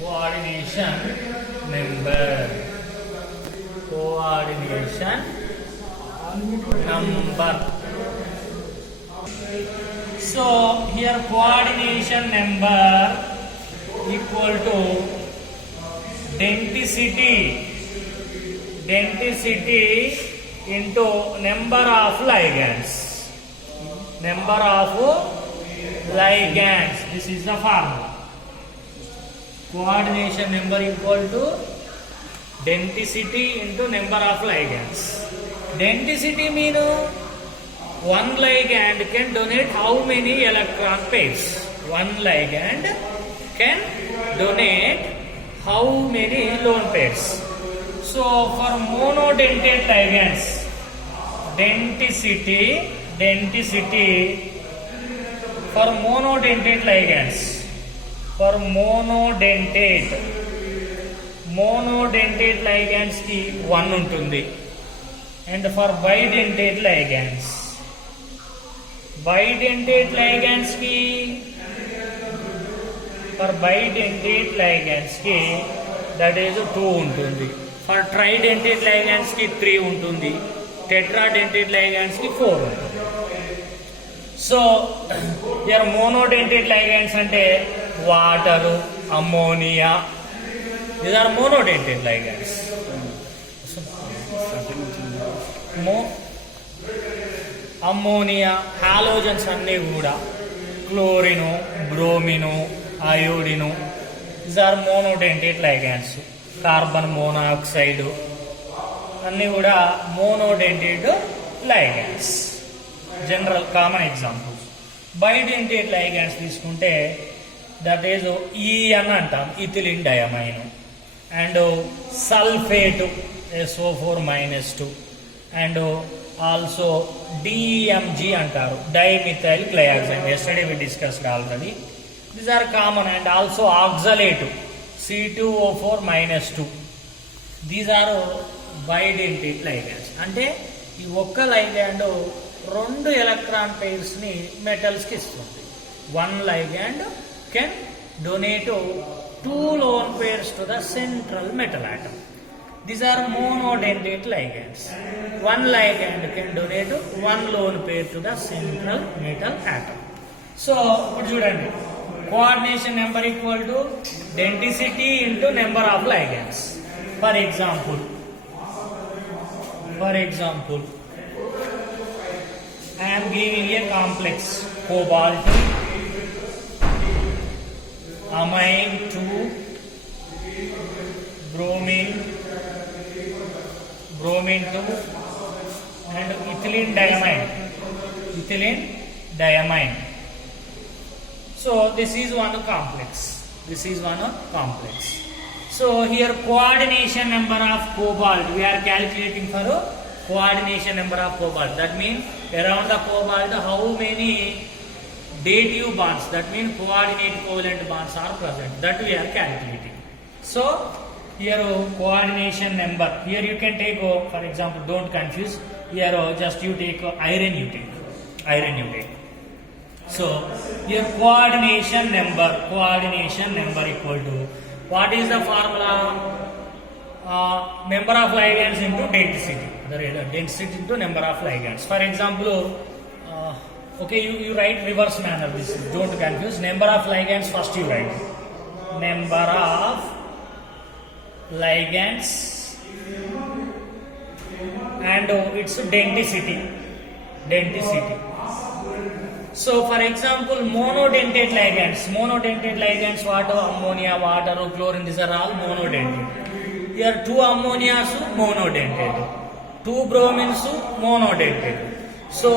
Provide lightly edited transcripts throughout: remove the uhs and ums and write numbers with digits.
coordination number. Coordination number. So here coordination number equal to denticity into number of ligands. Number of ligands. This is the formula. Coordination number equal to denticity into number of ligands. Denticity means one ligand can donate how many electron pairs? One ligand can donate how many lone pairs? So for monodentate ligands, denticity for monodentate ligands, for monodentate ligands ki 1 untundi, and for bidentate ligands ki that is 2 untundi. For tridentate ligands ki 3 untundi. Tetradentate ligands ki 4 untundi. So here monodentate ligands ante water, ammonia, these are monodentate ligands. Ammonia, halogens anni kuda, chlorine, bromine, iodine, these are monodentate ligands. Carbon monoxide anni kuda monodentate ligands. General common examples. Bidentate ligands తీసుకుంటే that is E అని అంటాం, ethylene diamine, and sulfate SO4 -2, and also DMG అంటారు, dimethyl glyoxime. Yesterday we discussed already. These are common, and also oxalate C2O4 -2. These are bidentate ligands. అంటే ఈ ఒక్క ligand 2 electron pairs ni metals ki istundi. One ligand can donate 2 lone pairs to the central metal atom. These are monodentate ligands. One ligand can donate 1 lone pair to the central metal atom. So what chudandi, coordination number equal to denticity into number of ligands. For example, I am giving a complex cobalt, amine 2, bromine 2, and ethylene diamine. So this is one complex. So here coordination number of cobalt, we are calculating for coordination number of cobalt. That means around the cobalt how many dative bonds, that means coordinate covalent bonds are present, that we are calculating. So here coordination number, here you can take for example, don't confuse, here just you take iron you take. So here coordination number equal to, what is the formula? Number of ligands into density. The density into number of ligands. For example, okay, you write reverse manner. This don't confuse. Number of ligands first you write. Number of ligands and its denticity. So for example, monodentate ligands, water, ammonia, water, chlorine, these are all monodentate. Here 2 ammonias monodentate, 2 bromines monodentate. So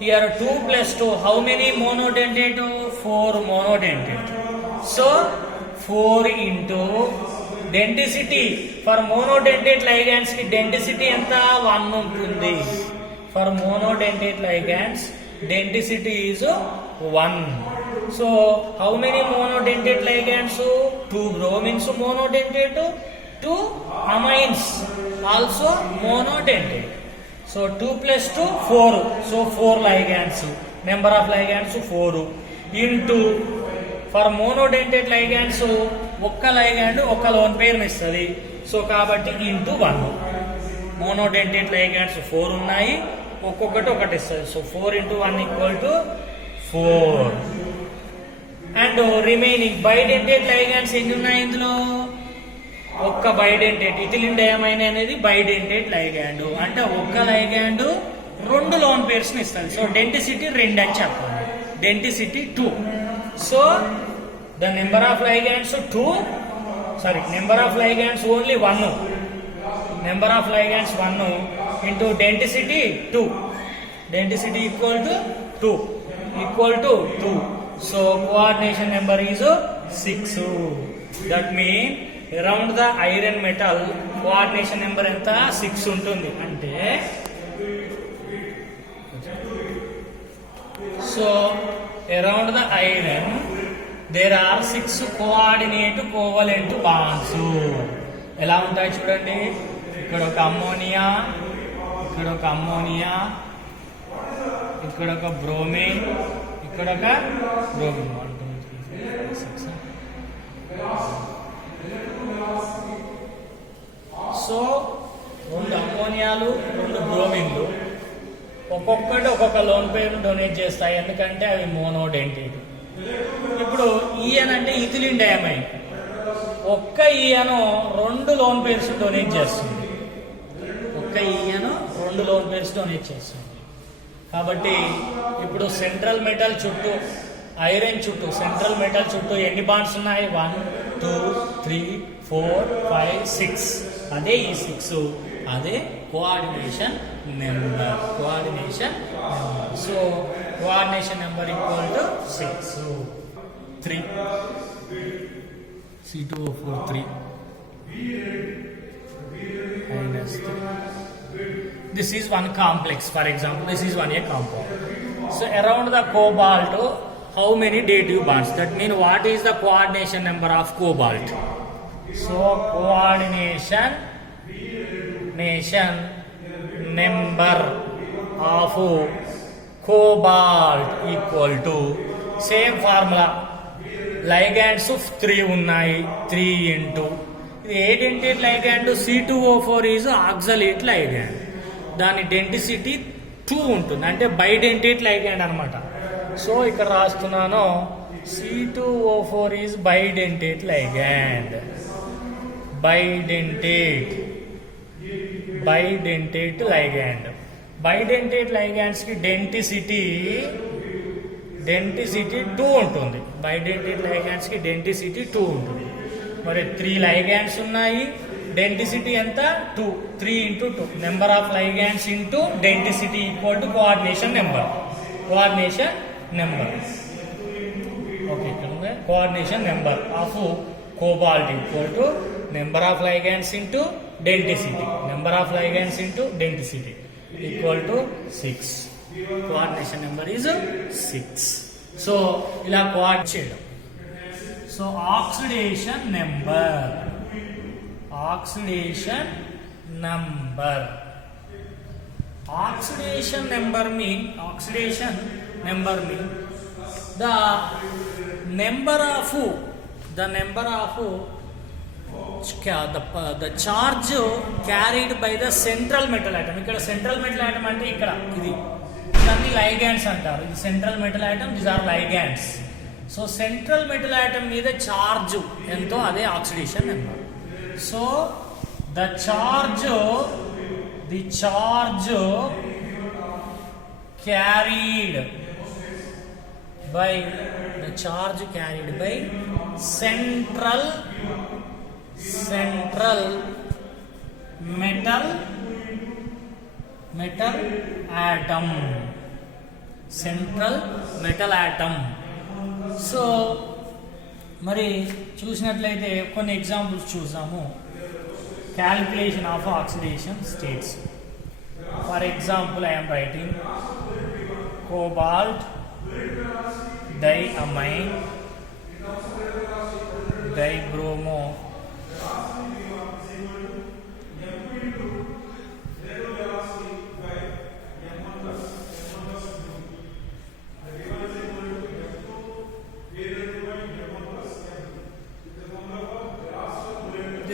here 2 plus 2, how many monodentate? 4 monodentate. So 4 into denticity. For monodentate ligands ki denticity enta 1 untundi. For monodentate ligands denticity is 1. So how many monodentate ligands? 2 bromines monodentate, 2 amines also monodentate. So 2 plus 2 4. So 4 ligands. Number of ligands 4 into, for monodentate ligands ఒక్క ligand ఒక loan పేరుని ఇస్తుంది. So కాబట్టి into 1. Monodentate ligands 4 ఉన్నాయి, ఒక్కొక్కటి ఒకటి ఇస్తుంది. So 4 × 1 = 4. And remaining bidentate ligands ఎన్ని ఉన్నాయి ఇందులో? ఒక్క బైడెంటేట్. ఇథిలిన్ డయామైన్ అనేది బైడెంటేట్ లైగాండ్, అంటే ఒక్క లైగాండ్ 2 లోన్ పేర్స్ ని ఇస్తుంది. సో డెంటిసిటీ 2 అని చెప్పాలి. Denticity 2. So the number of ligands 2. Number of ligands only 1. Number of ligands 1 into denticity 2. Denticity equal to 2. So coordination number is 6. That means around the iron metal coordination number ఎంత 6 ఉంటుంది. అంటే so around the iron there are 6 coordinate covalent bonds. ఎలా ఉంటాయి చూడండి. ఇక్కడ ఒక ammonia, ఇక్కడ ఒక అమ్మోనియా, ఇక్కడ ఒక బ్రోమిన్, ఇక్కడ ఒక బ్రోమిన్. 1 2 3 4 5 6. సో 2 అమ్మోనియాలు, 2 బ్రోమిన్లు ఒక్కొక్కటి ఒక్కొక్క లోన్ పేరు డొనేట్ చేస్తాయి, ఎందుకంటే అవి మోనోడెంటేట్. ఇప్పుడు ఈఎన్ అంటే ఇథిలిన్ డయామైన్. ఒక్క ఈఎను 2 లోన్ పేర్స్ డొనేట్ చేస్తుంది. ఒక్క ఈఎను 2 లోన్ పేర్స్ డొనేట్ చేస్తుంది. కాబట్టి ఇప్పుడు సెంట్రల్ మెటల్ చుట్టూ, ఐరన్ చుట్టూ, సెంట్రల్ మెటల్ చుట్టూ ఎన్ని బాండ్స్ ఉన్నాయి? 1 2 3 4 5 6. అదే ఈ 6. అదే coordination number. So coordination number equal to 6. 3 C2O4 3 minus 3. This is one complex. For example, this is one a compound. So around the cobalt, how many dative bonds? That means what is the coordination number of cobalt? So coordination number of cobalt equal to same formula. Ligands of 3 ఉన్నాయి. 3 into ఇది ఏ dentate ligand? C2O4 is oxalate ligand. దాని denticity 2 ఉంటుంది, అంటే bidentate ligand అనమాట. So ఇక్కడ రాస్తున్నాను C2O4 is bidentate ligand. Bidentate ligand. Bidentate ligands కి డెంటిసిటీ 2 ఉంటుంది. బైడెంటేట్ లైగాండ్స్ కి డెంటిసిటీ 2 ఉంటుంది. మరి 3 లైగాండ్స్ ఉన్నాయి, డెంటిసిటీ ఎంత? 2. 3 × 2. Number of ligands into denticity equal to coordination number. Okay, ఇక్కడ coordination number of cobalt equal to number of ligands into denticity. Number of ligands into denticity equal to 6. Coordination number is 6. So ఇలా coordinate చేయడం. So oxidation number mean the number of the charge carried by the central metal atom. ఇక్కడ central metal atom అంటే ఇక్కడ ఇవన్నీ ligands అంటారు. ఇది central metal atom, these are ligands. So central metal atom మీద charge ఎంతో అదే oxidation number. So the charge carried by central metal atom. Central metal atom. So మరి చూసినట్లయితే కొన్ని ఎగ్జాంపుల్స్ చూసాము. Calculation of oxidation states. For example I am writing cobalt diamine dibromo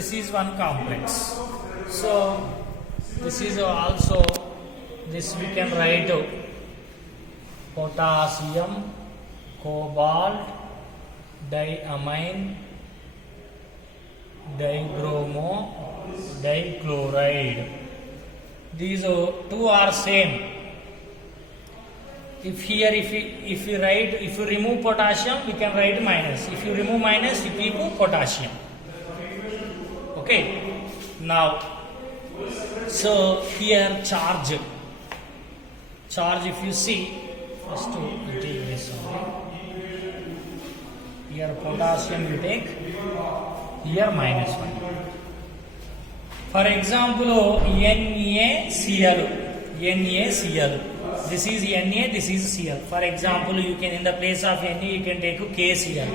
this is one complex. So this is also, this we can write potassium, cobalt, diamine, dibromo, dichloride. These two are same. If you write, if you remove potassium, we can write minus. If you remove minus, you keep potassium. Okay. Now, so here charge. If you see, first to take this one. Here potassium you take. Here minus 1. For example, NaCl. This is Na, this is Cl. For example, you can, in the place of Na, you can take KCl.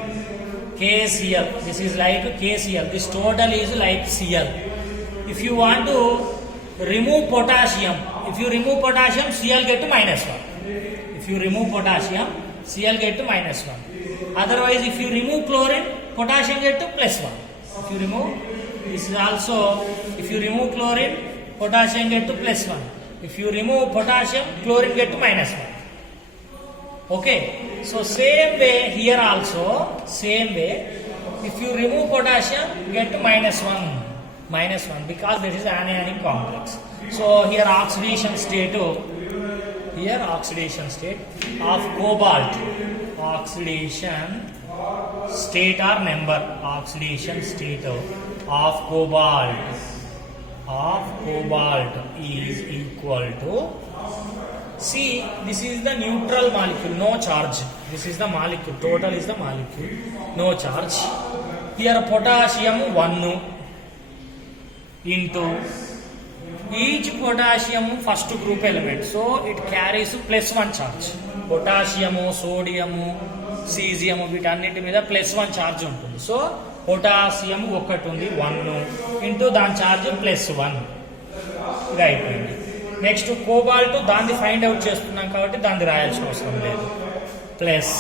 This is like KCl. This total is like Cl. If you want to remove potassium, Cl get to minus 1. If you remove potassium, Cl get to minus 1. Otherwise, if you remove chlorine, potassium get to plus 1. If you remove, this is also, if you remove chlorine, potassium get to plus 1. If you remove potassium, chlorine get to minus 1. Okay. So same way here also, same way. If you remove potassium, you get to minus 1. Because this is anionic complex. So here oxidation state of cobalt. Oxidation state or number. Oxidation state of cobalt. Is equal to, see, this is the neutral molecule, no charge. This is the molecule, total is the molecule, no charge. Here potassium 1 into each potassium first group element, so it carries plus 1 charge. Potassium, sodium, cesium వీటన్నిటి మీద plus 1 charge ఉంటుంది. So potassium ఒకటి ఉంది 1 into దాని charge plus 1. ఇది అయిపోయింది. Next cobalt దాన్ని find out చేస్తున్నాం కాబట్టి దాన్ని రాయాల్సిన అవసరం లేదు. Plus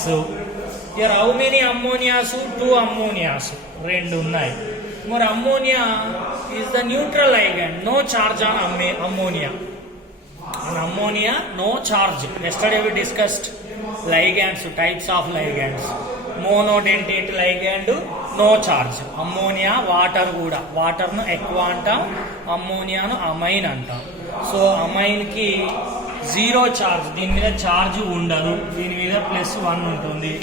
here how many ammonias? 2 ammonias, 2 ఉన్నాయి. మరి ammonia is the neutral ligand, no charge on ammonia. On ammonia, no charge. Yesterday we discussed ligands, types of ligands. Monodentate ligand, no charge. Ammonia, water kuda. Water nu aqua antam, ammonia nu amine antam. So amine ki zero charge. దీని మీద charge ఉండదు. దీని మీద +1 ఉంటుంది.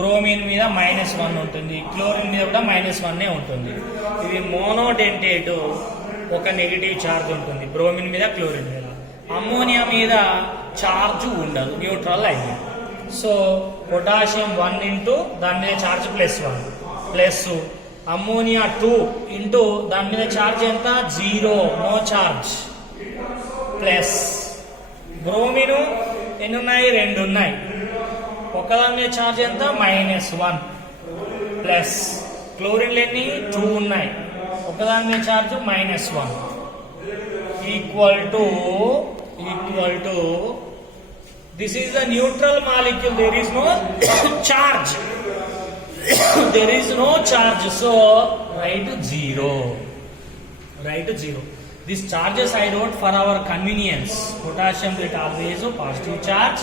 Bromine మీద -1 ఉంటుంది. Chlorine మీద కూడా -1 ఉంటుంది. ఇది మోనోడెంటేట్, ఒక నెగిటివ్ చార్జ్ ఉంటుంది బ్రోమిన్ మీద, క్లోరిన్ మీద. అమ్మోనియా మీద ఛార్జ్ ఉండదు, న్యూట్రల్ అయింది. సో పొటాషియం 1 ఇంటూ దాని మీద ఛార్జ్ +1 ప్లస్ అమ్మోనియా 2 ఇంటూ దాని మీద ఛార్జ్ ఎంత? 0, నో ఛార్జ్, ప్లస్ బ్రోమిన్ ఎన్ని ఉన్నాయి? 2 ఉన్నాయి. ఒకదాని మీద ఛార్జ్ ఎంత? -1 ప్లస్ క్లోరిన్లు ఎన్ని? 2 ఉన్నాయి. ఒకదాని మీద charge -1 equal to this is the neutral molecule, there is no charge. There is no charge, so write 0. These charges I wrote for our convenience. Potassium get always a positive charge,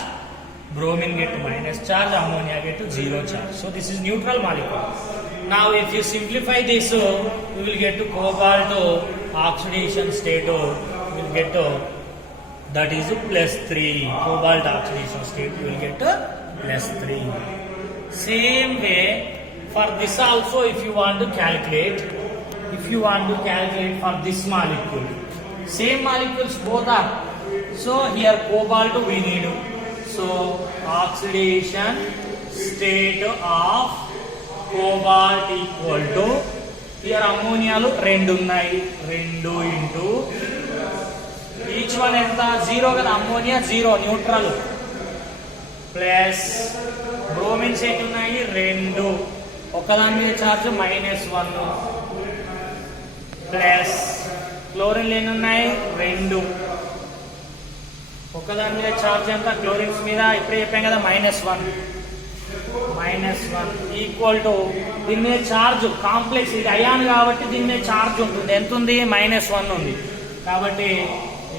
bromine get minus charge, ammonia get 0 charge. So this is neutral molecule. Now if you simplify this, we will get to cobalt oxidation state, we will get that is +3. Cobalt oxidation state you will get +3. Same way for this also, if you want to calculate for this molecule, same molecules both are. So here cobalt we need, so oxidation state of cobalt equal to, here అమ్మోనియాలు 2 ఉన్నాయి, 2 into each one ఎంత? 0 కదా, ammonia 0 neutral, plus బ్రోమిన్స్ ఎన్ని ఉన్నాయి? 2, ఒకదాని మీద charge -1 plus క్లోరిన్లు ఎన్ని ఉన్నాయి? 2, ఒకదాని మీద ఛార్జ్ ఎంత? క్లోరిన్స్ మీద ఇప్పుడే చెప్పాం కదా, -1 -1 ఈక్వల్ టు దీని మీద చార్జ్ కాంప్లెక్స్ ఇది అయాన్ కాబట్టి దీని మీద చార్జ్ ఉంటుంది. ఎంత ఉంది? -1 ఉంది. కాబట్టి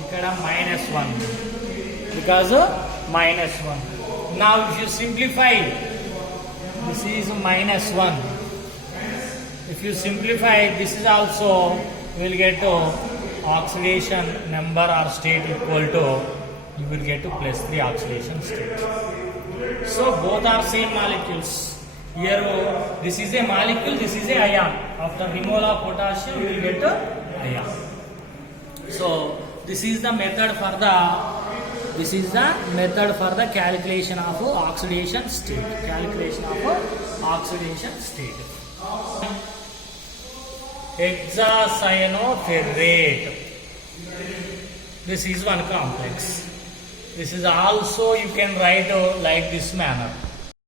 ఇక్కడ -1 because -1. Now if you simplify this is -1. If you simplify this is also you will get to oxidation number or state equal to you will get to +3 oxidation state. So both are same molecules. Here this is a molecule, this is a ion. After removal of potassium you will get a ion. So this is the method for the calculation of oxidation state. Hexacyanoferrate. This is one complex. This is also you can write like this manner.